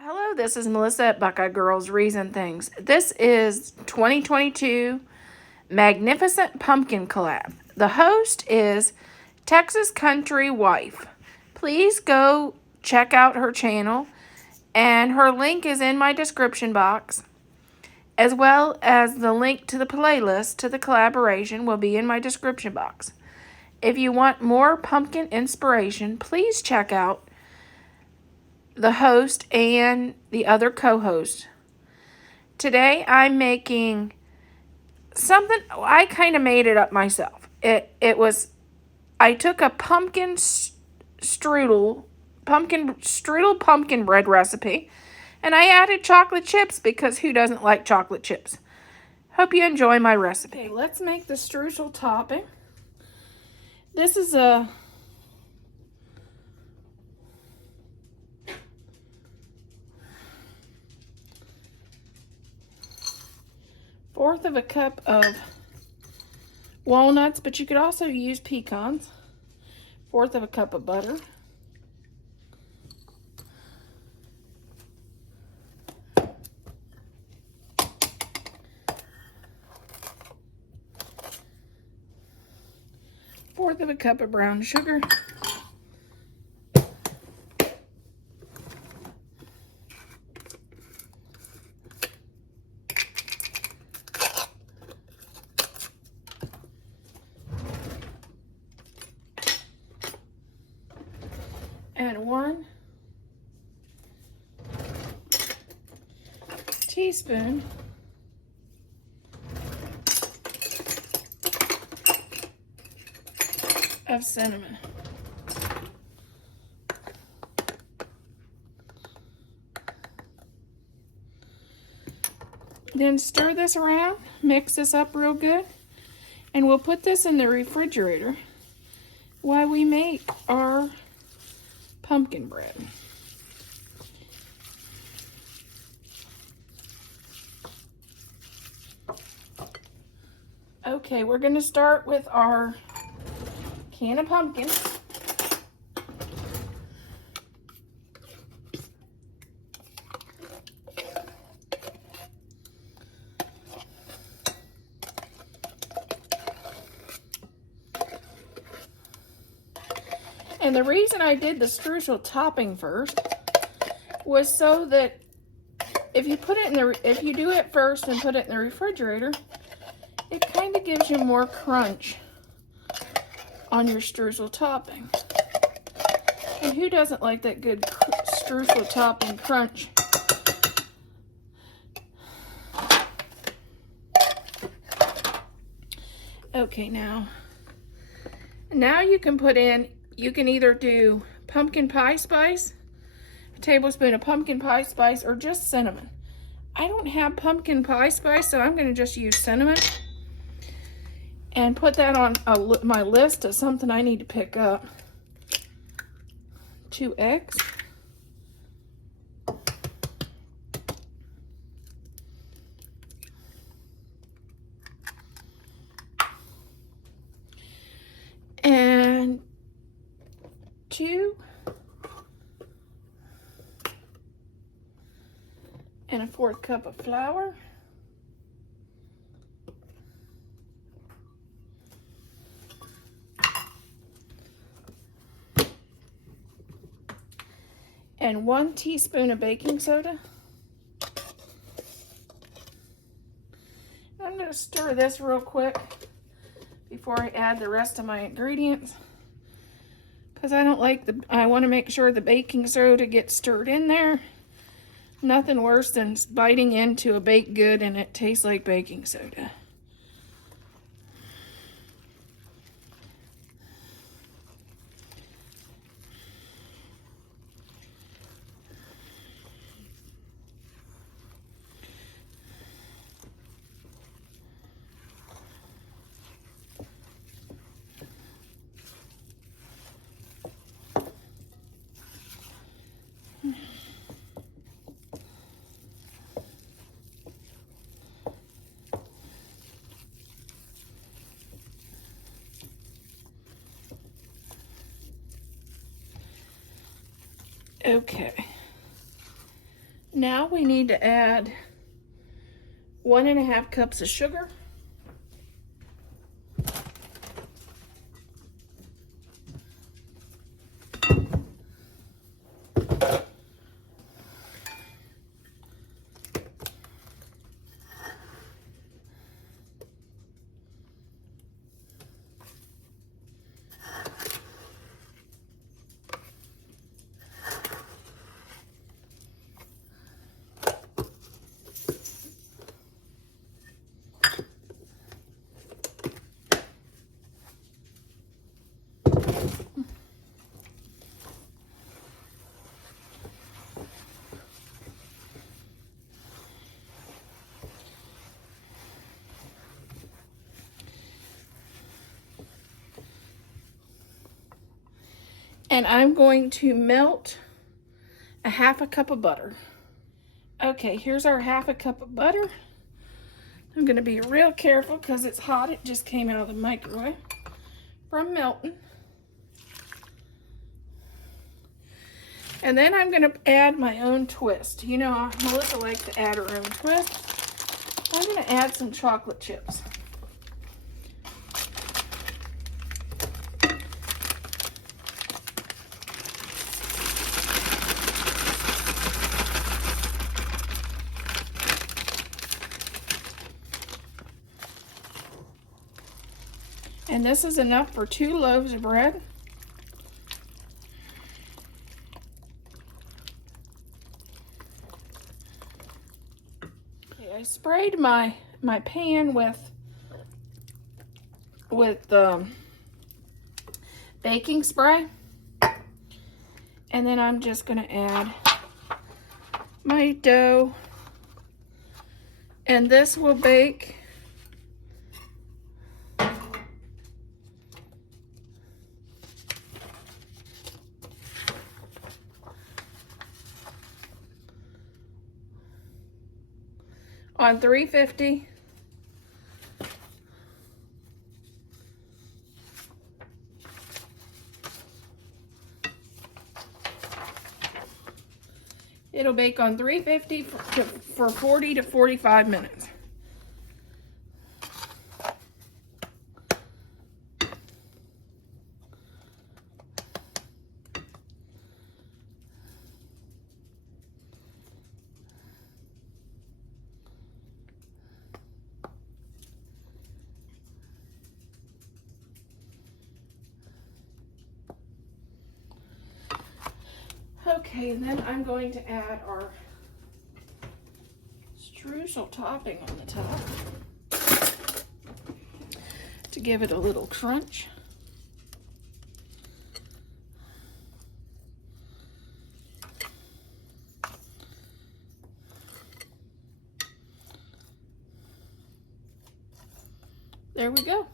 Hello, this is Melissa at Buckeye Girls Reason Things. This is 2022 Magnificent Pumpkin Collab. The host is Texas Country Wife. Please go check out her channel, and her link is in my description box, as well as the link to the playlist to the collaboration will be in my description box. If you want more pumpkin inspiration, please check out the host and the other co-host. Today I'm making something, I kind of made it up myself. I took a pumpkin pumpkin bread recipe, and I added chocolate chips because who doesn't like chocolate chips? Hope you enjoy my recipe. Okay, let's make the streusel topping. This is a fourth of a cup of walnuts, but you could also use pecans. Fourth of a cup of butter. Fourth of a cup of brown sugar. And 1 teaspoon of cinnamon. Then stir this around, mix this up real good, and we'll put this in the refrigerator while we make our pumpkin bread. Okay, we're going to start with our can of pumpkin. And the reason I did the streusel topping first was so that if you do it first and put it in the refrigerator, it kind of gives you more crunch on your streusel topping. And who doesn't like that good streusel topping crunch? Okay, now you can put in, you can either do pumpkin pie spice, a tablespoon of pumpkin pie spice, or just cinnamon. I don't have pumpkin pie spice, so I'm going to just use cinnamon and put that on my list of something I need to pick up. 2 eggs. And 2 and a 1/4 cup of flour. And 1 teaspoon of baking soda. I'm going to stir this real quick before I add the rest of my ingredients, because I want to make sure the baking soda gets stirred in there. Nothing worse than biting into a baked good and it tastes like baking soda. Okay. Now we need to add 1.5 cups of sugar. And I'm going to melt a 1/2 cup of butter. Okay, here's our 1/2 cup of butter. I'm going to be real careful because it's hot. It just came out of the microwave from melting. And then I'm going to add my own twist. You know, Melissa likes to add her own twist. I'm going to add some chocolate chips. And this is enough for 2 loaves of bread. Okay, I sprayed my pan with baking spray. And then I'm just going to add my dough. And this will bake on 350. It'll bake on 350 for 40 to 45 minutes. Okay, and then I'm going to add our streusel topping on the top to give it a little crunch. There we go.